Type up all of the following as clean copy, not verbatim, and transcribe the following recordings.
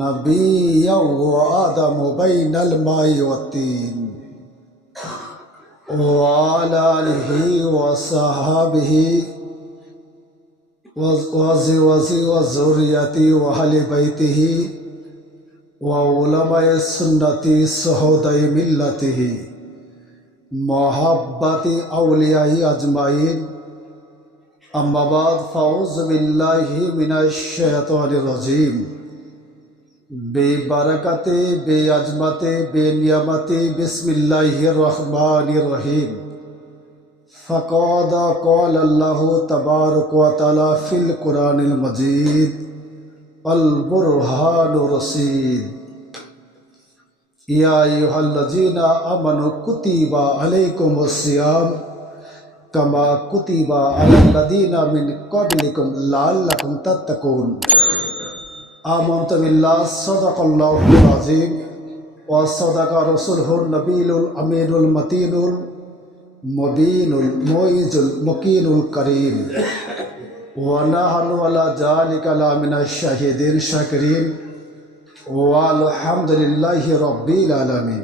नबिय्या व आदम बैनल माई वत्तीन व अला आलिहि व सहाबिहि व ज़ुर्रिय्यति व अहलि बैतिहि व उलमाए सुन्नति सुहदाए मिल्लतिहि मोहब्बति औलियाई अजमाइन। अम्मा बाद फ़ाऊज़ु बिल्लाहि मिनश शैतानिर रजीम। बेबरकते बेअज़मते बेनियमते बिस्मिल्लाहिर रहमानिर रहीम। फ़क़द क़ाल अल्लाहु तबारक व तआला फ़िल कुरानिल मजीद अल बुरहानुर रशीद। या अय्युहल्लज़ीना आमनू कुतिबा अलैकुमुस्सियाम कमा कुतिबा अलल्लज़ीना मिन क़ब्लिकुम लअल्लकुम तत्तक़ून। आमन्तु बिल्लाहि सदक़ल्लाहुल अज़ीम व सदक़ रसूलुहुन नबीयुल अमीनुल मतीनुल मुबीनुल मुइज़ुल मुकीनुल करीम व नहनु अला ज़ालिका लमिनश शाहिदीन शाकिरीन वल्हम्दुलिल्लाहि रब्बिल आलामीन।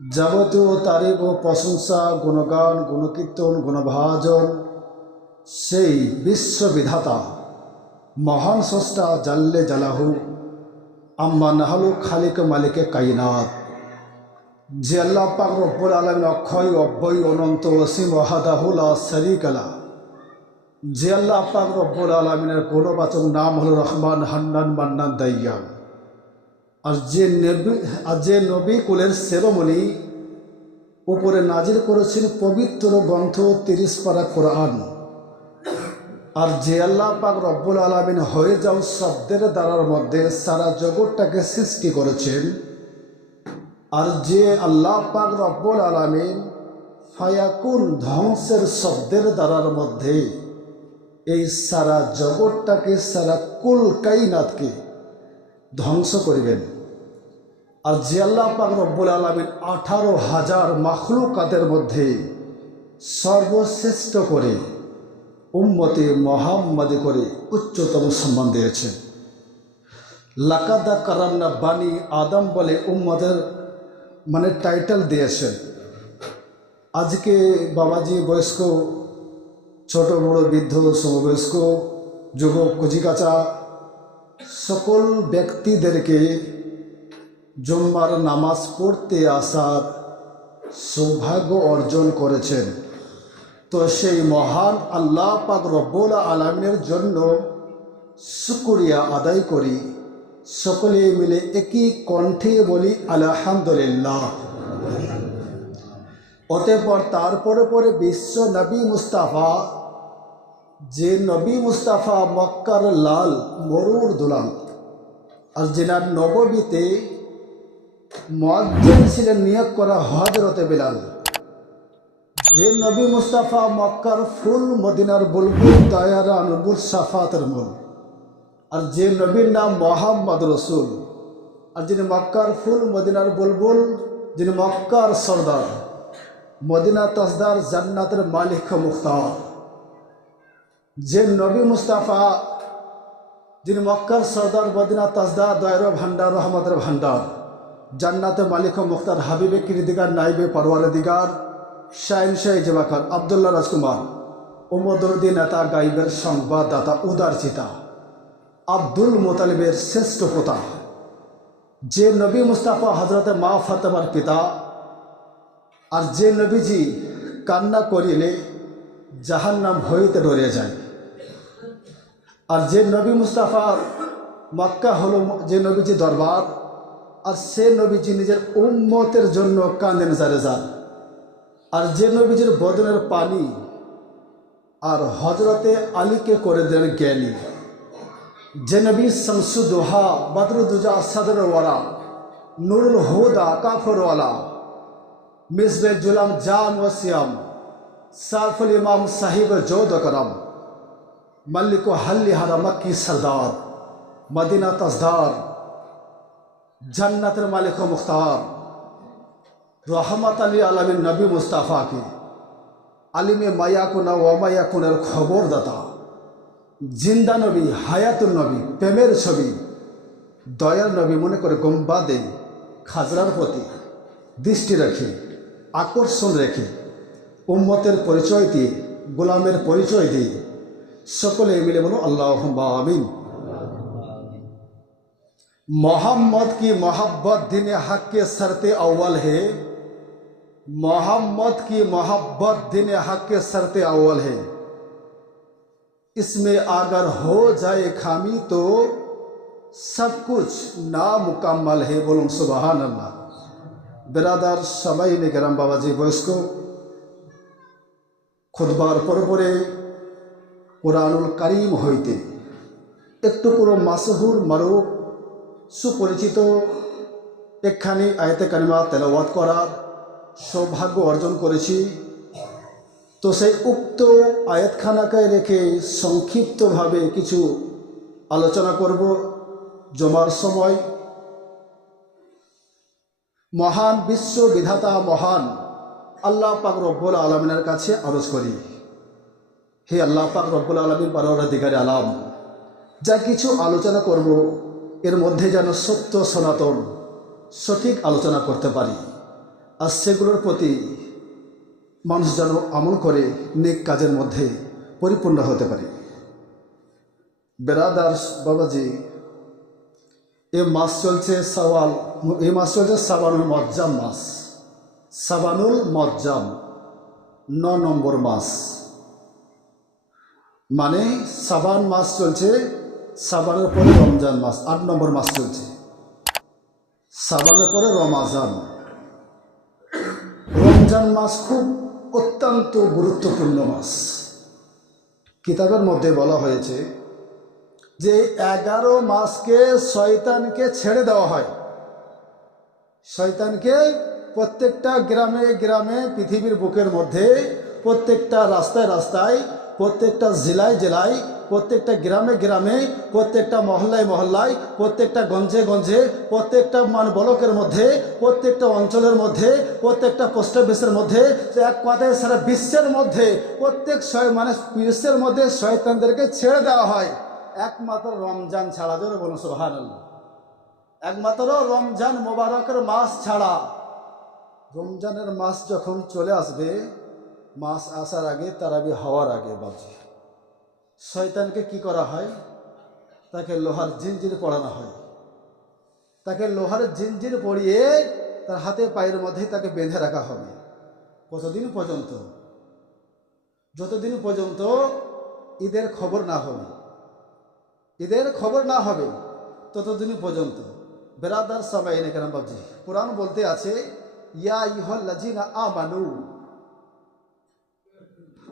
যাবতীয় তারিফ ও প্রশংসা গুণগান গুণকীর্তন গুণভাজন সেই বিশ্ববিধাতা মহান স্রষ্টা জাল্লে জালাহু আম্মা নাহলু খালিক মালিকে কায়নাত যে আল্লাহ পাক রব্বুল আলামিন অক্ষয় অব্যয় অনন্ত অসীম ওয়াহদাহু লা শারীকা লা। যে আল্লাহ পাক রব্বুল আলামিনের গুণবাচক নাম হলো রহমান হান্নান মান্নান দাইয়ান। আর যে নবী কুলের সেরোমনি উপরে নাজিল করেছেন পবিত্র গ্রন্থ 30 পারা কোরআন। আর যে আল্লাহ পাক রব্বুল আলামিন হয়ে যাও শব্দের দ্বারার মধ্যে সারা জগৎটাকে সৃষ্টি করেছেন। আর যে আল্লাহ পাক রব্বুল আলামিন ফায়াকুন ধ্বংসের শব্দের দ্বারার মধ্যে এই সারা জগৎটাকে সারা কুল কায়নাতকে ধ্বংস করিবেন। আর যে আল্লাহ পাক রব্বুল আলামিন 18,000 মাখলুকাতের মধ্যে সর্বশ্রেষ্ঠ করে উম্মতে মুহাম্মাদি করে উচ্চতম সম্মান দিয়েছেন। লাকাদ কারামনা বানি আদম বলে উম্মতের টাইটেল দিয়েছেন। আজকে বাবাজি বয়স্ক ছোট বড় বৃদ্ধ সমবয়স্ক যুবক কচিকাচা সকল ব্যক্তিদেরকে জুম্মার নামাজ পড়তে আসার সৌভাগ্য অর্জন করেছেন। তো সেই মহান আল্লাহ পাক রব্বুল আলামিনের জন্য শুকরিয়া আদায় করি। সকলে মিলে একই কণ্ঠে বলি আলহামদুলিল্লাহ। অতঃপর তারপরে পরে বিশ্ব নবী মুস্তাফা যে নবী মুস্তাফা মক্কার লাল মরুর দুলাল আর যেনার নববীতে মুয়াজ্জিন ছিলেন নিয়োগ করা হযরতে বেলাল। যে নবী মুস্তাফা মক্কার ফুল মদিনার বুলবুল দায়ারা নবুল সাফাতের মূল। আর যে নবীর নাম মুহাম্মদ রসুল। আর যিনি মক্কার ফুল মদিনার বুলবুল, যিনি মক্কার সরদার, মদিনা তাজদার, জান্নাতের মালিক মুখতার। যে নবী মুস্তাফা যিনি মক্কার সরদার, মদিনা তাজদার, দয়ার ভান্ডার, রহমতের ভান্ডার, জান্নাতের মালিক মুখতার, হাবিবে কিরদিগার, নাইবে পরওয়ারে দিগার, শাহিন শাহ জবাখার, আবদুল্লাহ রাজকুমার, উম্মদরদি নেতা, গাইবের সংবাদদাতা, উদার চিতা, আব্দুল মুতালিবের শ্রেষ্ঠ পোতা। যে নবী মুস্তাফা হজরতে মা ফাতেমার পিতা। আর যে নবীজি কান্না করিলে জাহান্নাম হইতে ডরে যায়। আর যে নবী মুস্তাফার মক্কা হলো যে নবীজি দরবার। আর সে নবীজি নিজের উম্মতের জন্য কাঁদেন জারে যান। আর যে নবীজির বদনের পানি আর হজরতে আলীকে করে দেন জ্ঞানী। যে নবী শামসুদ্দোহা, বদরুদ্দুজা, সদর ওয়ারা, নুরুল হুদা, কাফরওয়ালা, মিসবে জুলাম, জাম ও সিয়াম, সারফুল ইমাম, সাহিব জোদ করম, মল্লিক হল্লি হারা, মক্কি সরদার, মদিনা তাজদার, জান্নাতের মালিক মুখতার, রহমত আলী আলমিন নবী মুস্তাফা কি আলিমে মায়াকুনা ওয়া মায়াকুনের খবরদাতা, জিন্দা নবী, হায়াতুল নবী, প্রেমের ছবি, দয়ার নবী মনে করে গম্বাদে খাজরার প্রতি দৃষ্টি রেখে, আকর্ষণ রেখে, উম্মতের পরিচয় দিয়ে, গোলামের পরিচয় দিয়ে সকলে মিলে বলো আল্লাহুম্মা আমিন। मोहम्मद की मोहब्बत दिन हक के शर्त अव्वल है, मोहम्मद की मोहब्बत दिन हक के शर्त अव्वल है, इसमें अगर हो जाए खामी तो सब कुछ नामुकम्मल है। बोलूं सुबहान अल्लाह। बिरादार सबाई ने करम बाबाजी बयस्क खुतबार পরে কুরআনুল কারীম হইতে একটু পুরো মাসহুর মারুফ সুপরিচিত একখানি আয়াতে কারিমা তেলাওয়াত করার সৌভাগ্য অর্জন করেছি। তো সেই উক্ত আয়াতখানাকে রেখে সংক্ষিপ্তভাবে কিছু আলোচনা করব। জমার সময় মহান বিশ্ববিধাতা মহান আল্লাহ পাক রব্বুল আলামিনের কাছে আরজ করি, হে আল্লাহ পাক রব্বুল আলামিন পরওয়ারদিগারে আলাম, যা কিছু আলোচনা করব এর মধ্যে যেন সত্য সনাতন সঠিক আলোচনা করতে পারি, আর সেগুলোর প্রতি মানুষ যেন আমল করে নেক কাজের মধ্যে পরিপূর্ণ হতে পারে। বেরাদার বাবাজি, এই মাস চলছে শাওয়াল, এই মাস চলছে শাবানুল মুআজ্জাম মাস, শাবানুল মুআজ্জাম 9 নম্বর মাস, মানে শাবান মাস চলছে, শাবানের পরে রমজান মাস 8 নম্বর মাস চলছে, শাবানের পরে রমাজান। রমজান মাস খুব অত্যন্ত গুরুত্বপূর্ণ মাস। কিতাবের মধ্যে বলা হয়েছে যে 11 মাসকে শয়তানকে ছেড়ে দেওয়া হয়। শয়তানকে প্রত্যেকটা গ্রামে গ্রামে, পৃথিবীর বুকের মধ্যে প্রত্যেকটা রাস্তায় রাস্তায়, প্রত্যেকটা জেলায় জেলায়, প্রত্যেকটা গ্রামে গ্রামে, প্রত্যেকটা মহল্লায় মহল্লায়, প্রত্যেকটা গঞ্জে গঞ্জে, প্রত্যেকটা ব্লকের মধ্যে, প্রত্যেকটা অঞ্চলের মধ্যে, প্রত্যেকটা পোস্ট অফিসের মধ্যে, এক কথায় সারা বিশ্বের মধ্যে প্রত্যেক বিশ্বের মধ্যে শয়তানদেরকে ছেড়ে দেওয়া হয় একমাত্র রমজান ছাড়া। জোরে বলুন সুবহানাল্লাহ। একমাত্র রমজান মোবারকের মাস ছাড়া। রমজানের মাস যখন চলে আসবে, মাস আসার আগে, তারাবি হওয়ার আগে বাজে, শয়তানকে কি করা হয়? তাকে লোহার জিঞ্জির পরানো হয়। তাকে লোহার জিঞ্জির পরিয়ে তার হাতে পায়ের মধ্যে তাকে বেঁধে রাখা হবে। কতদিন পর্যন্ত? যতদিন পর্যন্ত ঈদের খবর না হবে, ঈদের খবর না হবে ততদিন পর্যন্ত। বেরাদার সামাইনে কেরাম বাবজি, কোরআন বলতে আছে ইয়া আইয়ুহাল্লাযীনা আমানু,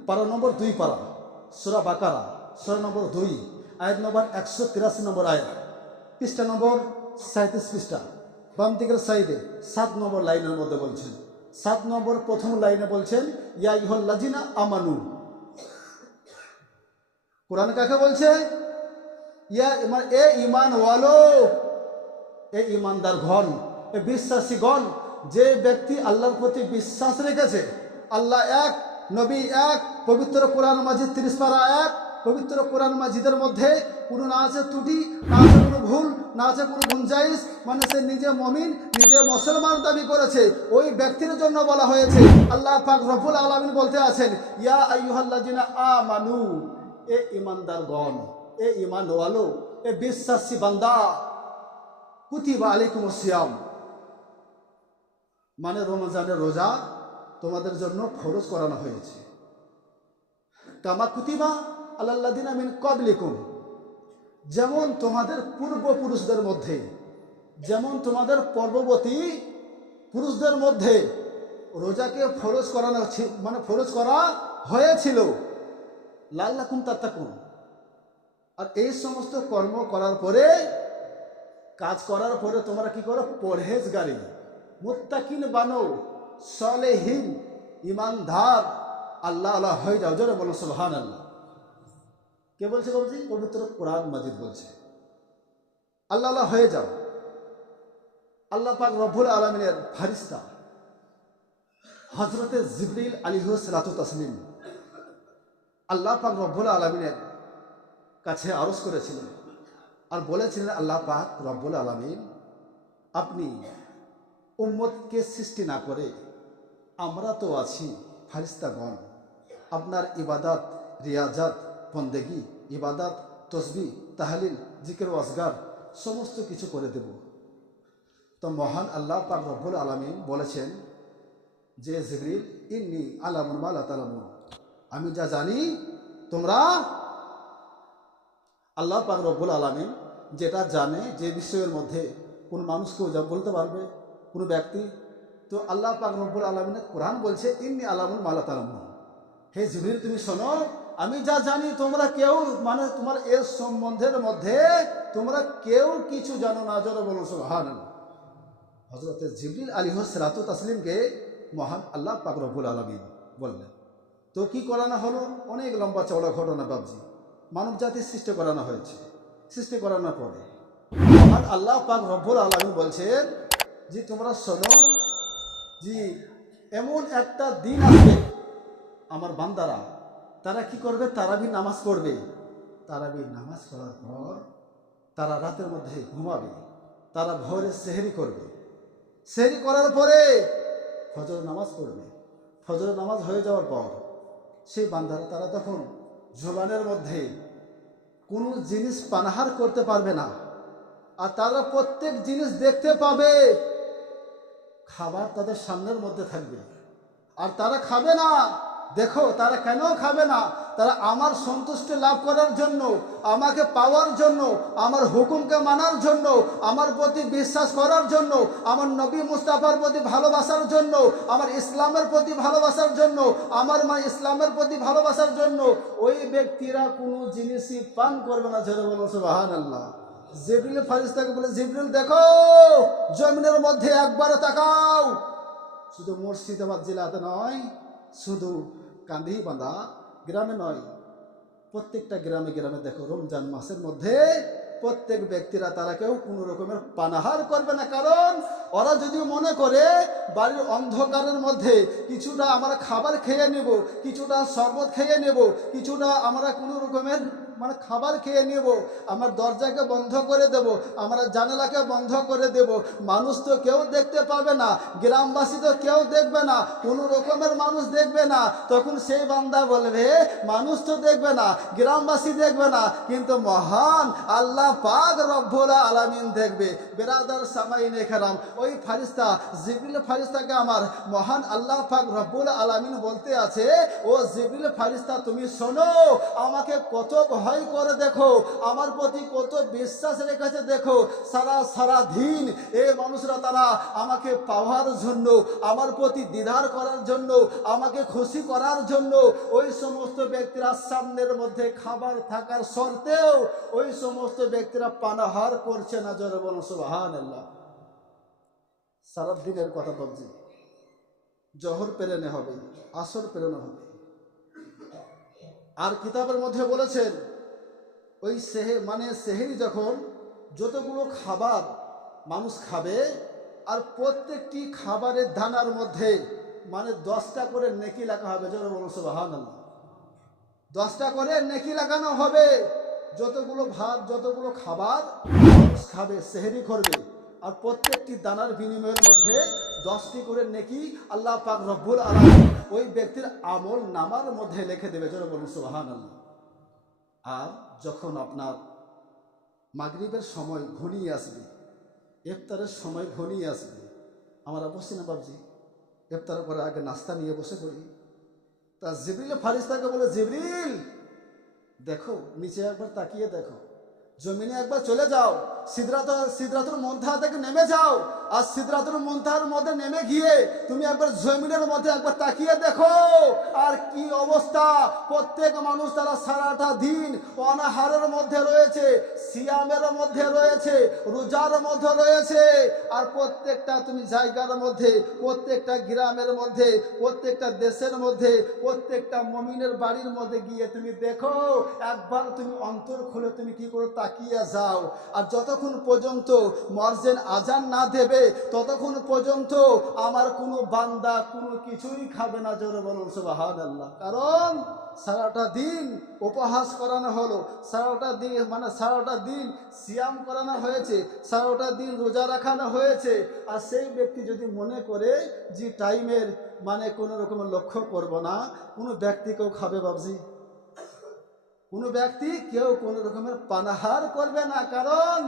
পারা নম্বর 2, পারা সূরা বাকারা, সূরা নম্বর 2, আয়াত নম্বর 183 নম্বর আয়াত, পৃষ্ঠা নম্বর 37 পৃষ্ঠা, বাম দিকের সাইডে 7 নম্বর লাইনের মধ্যে বলছেন, 7 নম্বর প্রথম লাইনে বলছেন ইয়া আইয়ুহাল্লাযীনা আমানু। কোরআন কাকে বলছে? এ ইমান ওয়ালো, এ ইমানদার গণ, এ বিশ্বাসীগণ, যে ব্যক্তি আল্লাহর প্রতি বিশ্বাস রেখেছে। আল্লাহ এক, নবী এক, পবিত্র কোরআন মাজিদ 30 পারা এক, পবিত্র কোরআন মাজিদের মধ্যে কোনো না আছে ত্রুটি, না আছে কোনো ভুল, না আছে কোনো গুঞ্জাইশ, মানে সে নিজে মমিন, নিজে মুসলমান দাবি করেছে, ওই ব্যক্তির জন্য বলা হয়েছে। আল্লাহ পাক রব্বুল আলামিন বলতে আছেন ইয়া আইয়ুহাল্লাযীনা আমানু, এ ইমানদারগণ, এ ইমান ওয়ালো, এ বিশ্বাসী বান্দা, কুতিবা আলাইকুমুস সিয়াম, মানে রমজানের রোজা তোমাদের জন্য ফরজ করানো হয়েছে। কামা কুতিবা আলাল্লাযিনা মিন ক্বাবলিকুম, যেমন তোমাদের পূর্বপুরুষদের মধ্যে, যেমন তোমাদের পূর্ববর্তী পুরুষদের মধ্যে রোজাকে ফরজ করানো, মানে ফরজ করা হয়েছিল, লাল্লাকুম তাত্তাকুন। আর এই সমস্ত কর্ম করার পরে, কাজ করার পরে তোমরা কি করো? পরহেজগারি, মুত্তাকিন বানো, সালেহীন, ইমানদার, আল্লাহ আল্লাহ হয়ে যাও। জোরে বলো সুবহানাল্লাহ। কে বলছে? বলছি পবিত্র কোরআন মাজিদ বলছে আল্লাহ আল্লাহ হয়ে যাও। আল্লাহ পাক রব্বুল আলামিনের ফারিস্তা হযরতে জিবরিল আলাইহিস সালাতু তাসলিম, আল্লাহ পাক রব্বুল আলামিনের কাছে আরজ করেছিলেন আর বলেছিলেন, আল্লাহ পাক রব্বুল আলামিন, আপনি উম্মতকে সৃষ্টি না করে আমরা তো আছি ফারিস্তাগণ, আপনার ইবাদত, রিয়াজাত, বন্দেগি, ইবাদত, তসবি, তাহলিল, জিকির ও আসগার সমস্ত কিছু করে দেব। তো মহান আল্লাহ পাক রব্বুল আলামিন বলেছেন যে, জিবরিল ইন্নী আলামুন মা লা তালামুন, আমি যা জানি তোমরা, আল্লাহ পাক রব্বুল আলামিন যেটা জানে, যে বিষয়ের মধ্যে কোন মানুষকেও যা বলতে পারবে কোনো ব্যক্তি, তো আল্লাহ পাক রব্বুল আলামিনের কোরআন বলছে ইন্নী আলামুন মা লা তালামুন, হে জিবরিল তুমি শোনো, আমি যা জানি তোমরা কেউ, মানে তোমার এর সম্বন্ধের মধ্যে তোমরা কেউ কিছু জানো না। জোরে বলো সুবহানাল্লাহ। হযরত জিবরিল আলাইহিস সালাতু তাসলিমকে মহান আল্লাহ পাক রব্বুল আলামিন বললেন। তো কি করানো হলো? অনেক লম্বা চওড়া ঘটনা বাবজি, মানব জাতির সৃষ্টি করানো হয়েছে। সৃষ্টি করানোর পরে মহান আল্লাহ পাক রব্বুল আলামিন বলছেন যে, তোমরা শোনো, যে এমন একটা দিন আসবে আমার বান্দারা, তারা কি করবে? তারাবি নামাজ পড়বে। তারাবি নামাজ পড়ার পর তারা রাতের মধ্যে ঘুমাবে, তারা ভোরে সেহরি করবে, সেহরি করার পরে ফজর নামাজ পড়বে। ফজর নামাজ হয়ে যাওয়ার পর সেই বান্দারা, তারা তখন জবানের মধ্যে কোনো জিনিস পানাহার করতে পারবে না, আর তারা প্রত্যেক জিনিস দেখতে পাবে, খাবার তাদের সামনের মধ্যে থাকবে, আর তারা খাবে না। দেখো তারা কেন খাবে না? তারা আমার সন্তুষ্টি লাভ করার জন্য, আমাকে পাওয়ার জন্য, আমার হুকুমকে মানার জন্য, আমার প্রতি বিশ্বাস করার জন্য, আমার নবী মুস্তাফার প্রতি ভালোবাসার জন্য, আমার ইসলামের প্রতি ভালোবাসার জন্য, আমার মা ইসলামের প্রতি ভালোবাসার জন্য ওই ব্যক্তিরা কোনো জিনিসই পান করবে না। জোরে বলো সুবহানাল্লাহ। জিবরিল ফারিস্তাকে বলে, জিবরিল দেখো জমিনের মধ্যে একবার তাকাও, শুধু মুর্শিদাবাদ জেলাতে নয়, শুধু কান্দি বাঁধা গ্রামে নয়, প্রত্যেকটা গ্রামে গ্রামে দেখো, রমজান মাসের মধ্যে প্রত্যেক ব্যক্তিরা তারা কেউ কোনো রকমের পানাহার করবে না। কারণ ওরা যদি মনে করে বাড়ির অন্ধকারের মধ্যে কিছুটা আমরা খাবার খেয়ে নেব, কিছুটা শরবত খেয়ে নেব, কিছুটা আমরা কোনো রকমের মানে খাবার খেয়ে নেব, আমার দরজাকে বন্ধ করে দেব, আমরা জানালাকে বন্ধ করে দেব, মানুষ তো কেউ দেখতে পাবে না, গ্রামবাসী তো কেউ দেখবে না, কোনো রকমের মানুষ দেখবে না। তখন সেই বান্দা বলবে, মানুষ তো দেখবে না, গ্রামবাসী দেখবে না, কিন্তু মহান আল্লাহ পাক রব্বুল আলামিন দেখবে। বেরাদার সামাইনে কেরাম, ওই ফারিস্তা জিবরিল ফারিস্তাকে আমার মহান আল্লাহ পাক রব্বুল আলামিন বলতে আছে, ও জিবরিল ফারিস্তা তুমি শোনো, আমাকে কত ভয় করে দেখো, আমার প্রতি কত বিশ্বাস রেখেছে দেখো। সারা দিন এই মানুষরা তারা আমাকে পাওয়ার জন্য, আমার প্রতি দ্বিধার করার জন্য, আমাকে খুশি করার জন্য ওই সমস্ত ব্যক্তিরা সামনের মধ্যে খাবার থাকার শর্তেও ওই সমস্ত ব্যক্তিরা পানাহার করছে না। জোরে বলুন সুবহানাল্লাহ। সারা দিনের কথা বলছি, জোহর পেরেনে হবে, আসর পেরেনে হবে। আর কিতাবের মধ্যে বলেছেন, ওই সেহেরি যখন যতগুলো খাবার মানুষ খাবে, আর প্রত্যেকটি খাবারের দানার মধ্যে 10টা করে নেকি লেখা হবে। জোরে বলুন সুবহানাল্লাহ। 10টা করে নেকি লাগানো হবে। যতগুলো ভাত, যতগুলো খাবার মানুষ খাবে, সেহেরি করবে, আর প্রত্যেকটি দানার বিনিময়ের মধ্যে 10টি করে নেকি আল্লাহ পাক রব্বুল আলামিন ওই ব্যক্তির আমল নামার মধ্যে লিখে দেবে। জোরে বলুন সুবহানাল্লাহ। আর যখন আপনার মাগরিবের সময় ঘনিয়ে আসবে, ইফতারের সময় ঘনিয়ে আসবে, আমরা বসি না বাবজি, ইফতারের পরে আগে নাস্তা নিয়ে বসে পড়ি। তা জিবরিল ফারিস্তাকে বলে, জিবরিল দেখো নিচে একবার তাকিয়ে দেখো, জমিনে একবার চলে যাও, সিদরাতুল মুনতাহা থেকে নেমে যাও, আর সিদরাতুল মুনতাহার মধ্যে নেমে গিয়ে তুমি একবার জমিনের মধ্যে একবার তাকিয়ে দেখো, আর কি অবস্থা। প্রত্যেক মানুষ তারা সারাটা দিন অনাহারের মধ্যে রয়েছে, সিয়ামের মধ্যে রয়েছে, রোজার মধ্যে রয়েছে। আর প্রত্যেকটা তুমি জায়গার মধ্যে, প্রত্যেকটা গ্রামের মধ্যে, প্রত্যেকটা দেশের মধ্যে, প্রত্যেকটা মুমিনের বাড়ির মধ্যে গিয়ে তুমি দেখো, একবার তুমি অন্তর খুলে তুমি কি করে তাকিয়ে যাও। আর যতক্ষণ পর্যন্ত মর্জেন আজান না দেবে ততক্ষণ পর্যন্ত আমার কোনো বান্দা কোনো কিছুই খাবে না। জোরে বলুন সুবহানাল্লাহ। কারণ সারাটা দিন উপহাস করানো হলো, সারাটা দিন সিয়াম করানো হয়েছে, সারাটা দিন রোজা রাখানো হয়েছে। আর সেই ব্যক্তি যদি মনে করে যে টাইমের কোনো রকমের লক্ষ্য করব না, কোনো ব্যক্তি কেউ খাবে বাবজি? কোনো ব্যক্তি কেউ কোনো রকমের পানাহার করবে না। কারণ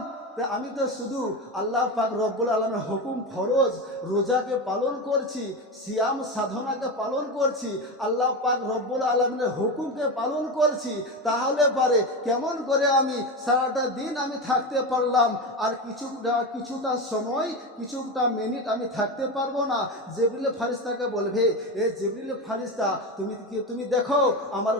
আমি তো শুধু আল্লাহ পাক রব্বুল আলামিনের হুকুম ফরজ রোজাকে পালন করছি, সিয়াম সাধনাকে পালন করছি, আল্লাহ পাক রব্বুল আলামিনের হুকুমকে পালন করছি। তাহলে পারে কেমন করে আমি সারাটা দিন আমি থাকতে পারলাম আর কিছুটা সময় কিছুটা মিনিট আমি থাকতে পারবো না? জিবরিল ফারিস্তাকে বলবে, এ জিবরিল ফারিস্তা, তুমি দেখো আমার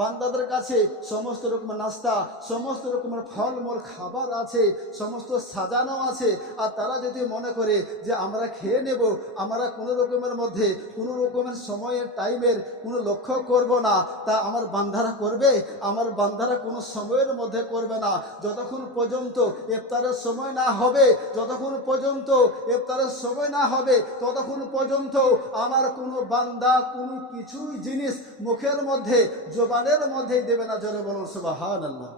বান্দাদের কাছে সমস্ত রকমের নাস্তা, সমস্ত রকমের ফলমূল খাবার আছে, সমস্ত সাজানো আছে। আর তারা যদি মনে করে যে আমরা খেয়ে নেব, আমরা কোনো রকমের মধ্যে কোনো রকমের সময়ের টাইমের কোনো লক্ষ্য করব না, তা আমার বান্দারা করবে? আমার বান্দারা কোনো সময়ের মধ্যে করবে না। যতক্ষণ পর্যন্ত ইফতারের সময় না হবে, যতক্ষণ পর্যন্ত ইফতারের সময় না হবে ততক্ষণ পর্যন্ত আমার কোনো বান্দা কোনো কিছুই জিনিস মুখের মধ্যে জবানের মধ্যেই দেবে না। জোরে বলুন সুবহানাল্লাহ।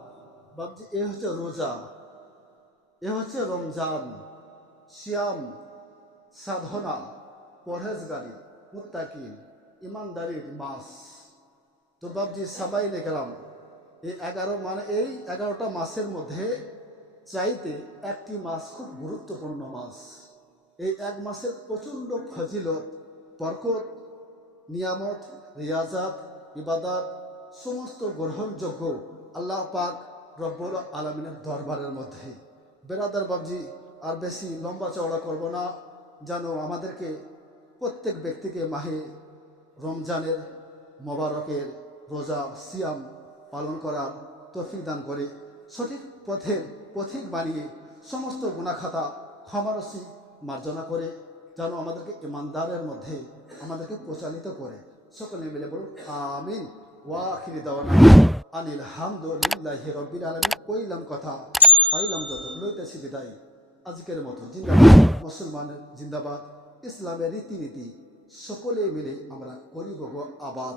বাবজি, এ হচ্ছে রোজা, এ হচ্ছে রমজান, সিয়াম সাধনা, পরহেজগারি, মুত্তাকিন, ইমানদারির মাস। তো বাবজি সাবাইনে কেরাম, এই 11টা মাসের মধ্যে চাইতে একটি মাস খুব গুরুত্বপূর্ণ মাস। এই এক মাসের প্রচণ্ড ফজিলত, বরকত, নিয়ামত, রিয়াজাত, ইবাদাত সমস্ত গ্রহণযোগ্য আল্লাহ পাক রব্বুল আলামিনের দরবারের মধ্যে। বেরাদার বাবজি, আর বেশি লম্বা চওড়া করব না, যেন আমাদেরকে প্রত্যেক ব্যক্তিকে মাহে রমজানের মোবারকের রোজা সিয়াম পালন করার তৌফিক দান করে সঠিক পথিক বানিয়ে সমস্ত গুনাহখাতা ক্ষমারসি মার্জনা করে যেন আমাদেরকে ইমানদারের মধ্যে আমাদেরকে প্রচালিত করে। সকলে মিলে বলুন আমিন। ওয়া আখিরি দাওয়ানা আনিল হামদুলিল্লাহি রাব্বিল আলামিন। কইলাম কথা পাইলাম যত, লইতেছি বিদায় আজকের মতো। জিন্দাবাদ মুসলমানের জিন্দাবাদ, ইসলামের রীতিনীতি সকলে মিলে আমরা করিব আবাদ।